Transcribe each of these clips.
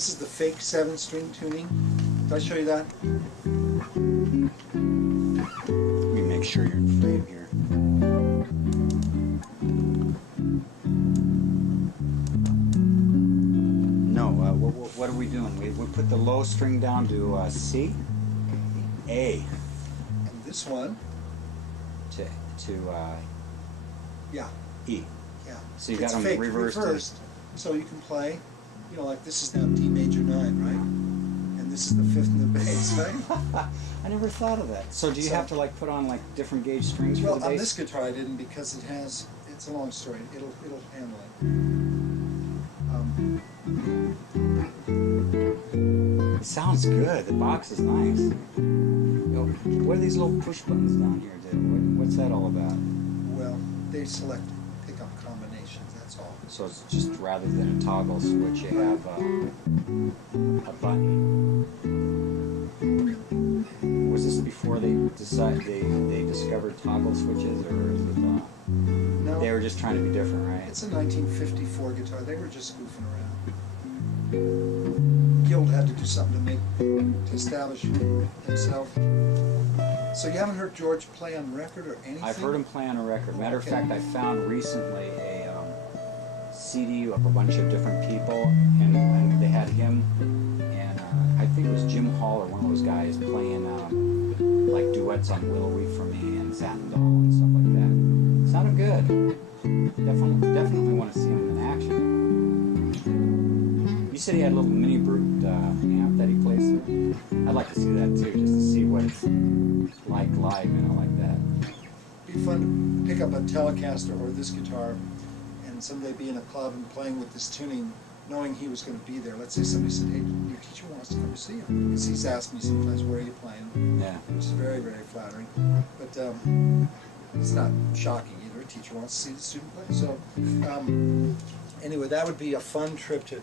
This is the fake 7-string tuning. Did I show you that? Let me make sure you're in frame here. No, what are we doing? We put the low string down to C, A. And this one To yeah. E. Yeah. So you it's got them fake, reversed. So you can play, you know, like this is now D major 9, right? And this is the 5th in the bass, right? I never thought of that. So do you have to like put on like different gauge strings for the bass? Well, on this guitar I didn't because it has, it's a long story. It'll handle it. It sounds good. The box is nice. What are these little push buttons down here do? What's that all about? Well, they select pickup combinations, that's all. So it's just rather than a toggle switch, you have a button. Was this before they discovered toggle switches, or is it? No, they were just trying to be different, right? it's a 1954 guitar. They were just goofing around. Guild had to do something to establish himself. So you haven't heard George play on record or anything? I've heard him play on a record. Matter of fact, I found recently a CD of a bunch of different people, and they had him and I think it was Jim Hall or one of those guys playing like duets on Little Wee for Me and Satin Doll and stuff like that. Sounded good. Definitely want to see him in action. You said he had a little mini brute amp that he plays through. I'd like to see that too, just to see what it's like live, you know, like that. It'd be fun to pick up a Telecaster or this guitar and someday be in a club and playing with this tuning, knowing he was going to be there. Let's say somebody said, hey, your teacher wants to come see him. Because he's asked me sometimes, where are you playing? Yeah. Which is very, very flattering. But it's not shocking either. A teacher wants to see the student play. So anyway, that would be a fun trip to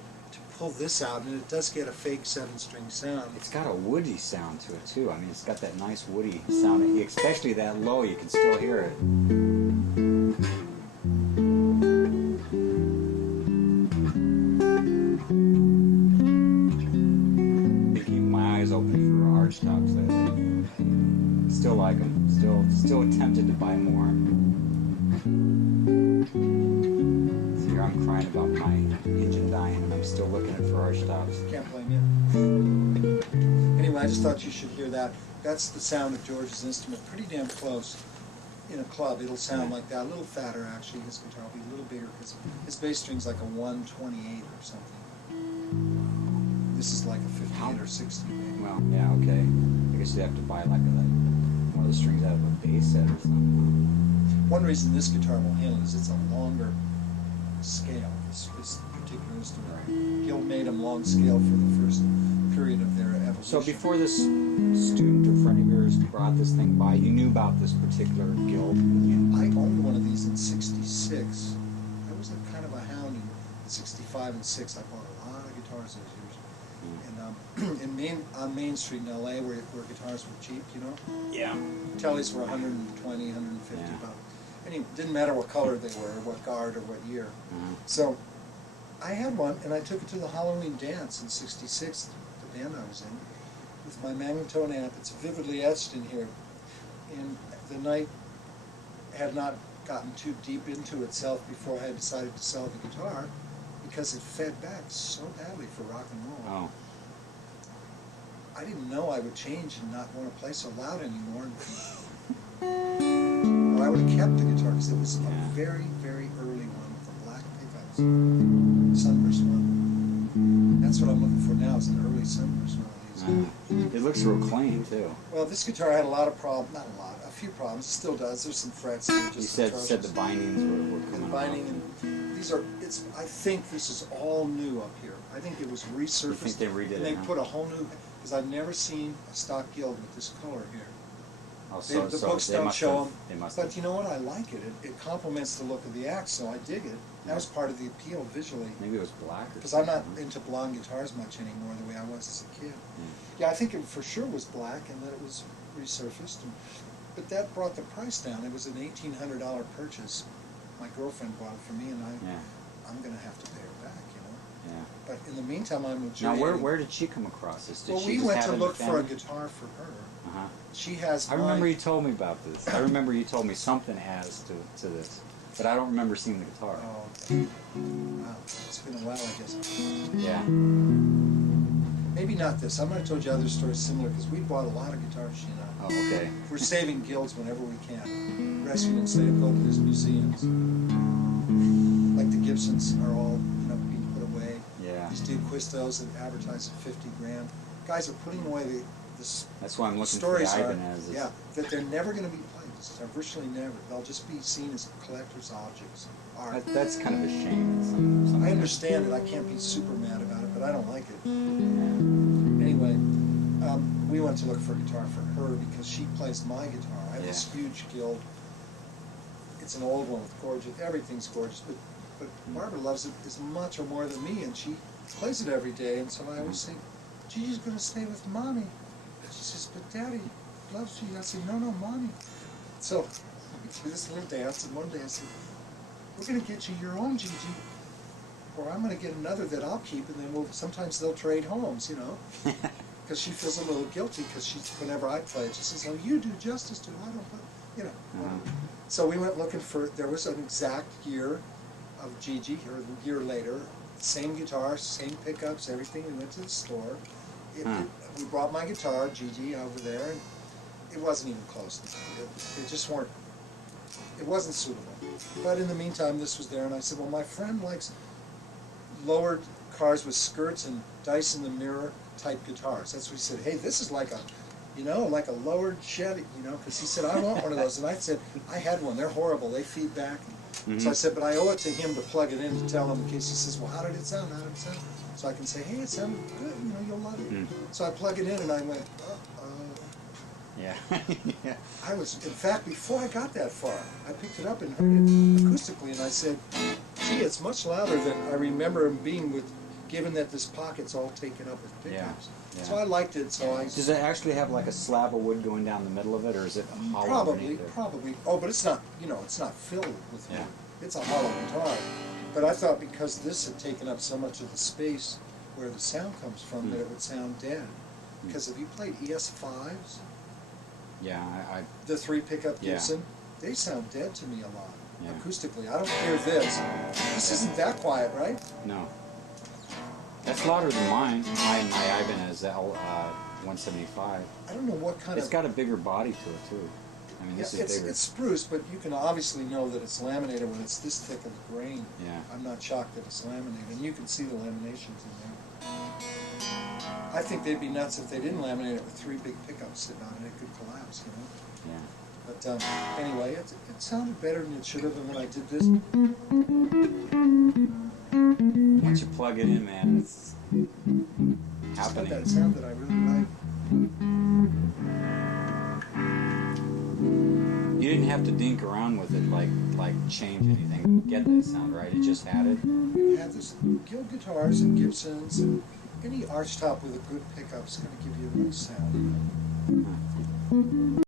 pull this out, and it does get a fake 7-string sound. It's got a woody sound to it too. I mean, it's got that nice woody sound. Especially that low, you can still hear it. Keep my eyes open for Archtops. Still like them. Still tempted to buy more. I'm crying about my engine dying, and I'm still looking at for Archtops. Can't blame you. Anyway, I just thought you should hear that. That's the sound of George's instrument. Pretty damn close. In a club, it'll sound like that. A little fatter, actually. His guitar will be a little bigger because his bass string's like a 128 or something. This is like a 58 or 60. Maybe. Well, yeah, okay. I guess you have to buy like one of the strings out of a bass set or something. One reason this guitar will handle it is it's a longer scale, this particular instrument. Guild made them long scale for the first period of their evolution. So before this student or friend of yours brought this thing by, you knew about this particular Guild? I owned one of these in '66. I was kind of a hound in '65 and '6. I bought a lot of guitars those years. And on Main Street in LA, where guitars were cheap, you know? Yeah. Tellys were 120, 150 Yeah. bucks. And it didn't matter what color they were, or what guard, or what year. So I had one, and I took it to the Halloween dance in '66, the band I was in, with my magnetone amp. It's vividly etched in here. And the night had not gotten too deep into itself before I had decided to sell the guitar, because it fed back so badly for rock and roll. Oh. I didn't know I would change and not want to play so loud anymore. Or I would have kept the guitar, because it was a very, very early one with the black pickups. Sunburst one. That's what I'm looking for now, is an early Sunburst one of these. It looks real clean, too. Well, this guitar had a lot of problems, not a lot, a few problems, it still does. There's some frets. You said the bindings were coming binding, and these are, I think this is all new up here. I think it was resurfaced. I think they redid it, and they huh? put a whole new, because I've never seen a stock Guild with this color here. Oh, The books don't show them, but have. you know what? I like it. It complements the look of the axe, so I dig it. That was part of the appeal visually. Maybe it was black or because I'm something. not into blonde guitars much anymore the way I was as a kid. Yeah, I think it for sure was black, and that it was resurfaced. But that brought the price down. It was an $1,800 purchase. My girlfriend bought it for me, and I'm going to have to pay her back, you know. Yeah. But in the meantime, I'm with Now, Judy. where did she come across this? Did Well, she we just went have to it in the look for a family? guitar for her. Uh-huh. She has. I remember you told me about this. I remember you told me something as to this, but I don't remember seeing the guitar. Oh, okay. Wow, it's been a while, I guess. Yeah. Maybe not this. I might have told you other stories similar because we bought a lot of guitars, she and I. Oh, okay. We're saving guilds whenever we can. Rescuing instead of going to these museums. Like the Gibsons are all, being put away. Yeah. These D'Acquistos that advertise at 50 grand. Guys are putting away the That's why I'm looking for the stories are, Ibanez. yeah, that they're never going to be played. They're virtually never. They'll just be seen as collector's objects. Art. That's kind of a shame. I understand it. I can't be super mad about it, but I don't like it. Yeah. Anyway, we went to look for a guitar for her because she plays my guitar. I have this huge Guild. It's an old one with gorgeous. Everything's gorgeous, but Barbara loves it as much or more than me, and she plays it every day. And so I always say, "Gigi's going to stay with Mommy." She says, "But Daddy loves you." I say, "No, Mommy." So we do this little dance, and one day I said, "We're going to get you your own Gigi, or I'm going to get another that I'll keep, and then sometimes they'll trade homes, Because she feels a little guilty because whenever I play it, she says, "Oh, you do justice to it. I don't play," So we went looking for, there was an exact year of Gigi, or a year later, same guitar, same pickups, everything. We went to the store. We brought my guitar, Gigi, over there, and it wasn't even close. It just weren't, it wasn't suitable. But in the meantime, this was there, and I said, well, my friend likes lowered cars with skirts and dice in the mirror type guitars. That's what he said. Hey, this is like a, like a lowered Chevy, because he said, I want one of those. And I said, I had one. They're horrible. They feed back. So I said, but I owe it to him to plug it in to tell him in case he says, well, how did it sound? How did it sound? So I can say, hey, it sounded good. You'll love it. So I plug it in, and I went, Yeah. Yeah. I was, in fact, before I got that far, I picked it up and heard it acoustically, and I said, gee, it's much louder than I remember him being with, given that this pocket's all taken up with pickups. Yeah. So I liked it, so I... Does it actually have like a slab of wood going down the middle of it, or is it hollow underneath it? Probably. Oh, but it's not, it's not filled with wood. Yeah. It's a hollow guitar. But I thought because this had taken up so much of the space where the sound comes from, that it would sound dead. Because if you played ES5s, Yeah, the 3 pickup Yeah. Gibson, they sound dead to me a lot, Yeah. acoustically. I don't hear this. This isn't that quiet, right? no. That's louder than mine. My Ibanez L 175. I don't know what kind It's of... got a bigger body to it too. I mean, this is bigger. It's spruce, but you can obviously know that it's laminated when it's this thick of a grain. Yeah. I'm not shocked that it's laminated, and you can see the laminations in there. I think they'd be nuts if they didn't laminate it with 3 big pickups sitting on it. It could collapse, Yeah. But anyway, it sounded better than it should have, and when I did this... Once you plug it in, man, it's It's got happening. that sound that I really like. You didn't have to dink around with it, like change anything to get that sound, right? It just had it. You have this Guild guitars and Gibsons, and any archtop with a good pickup is going to give you a nice sound.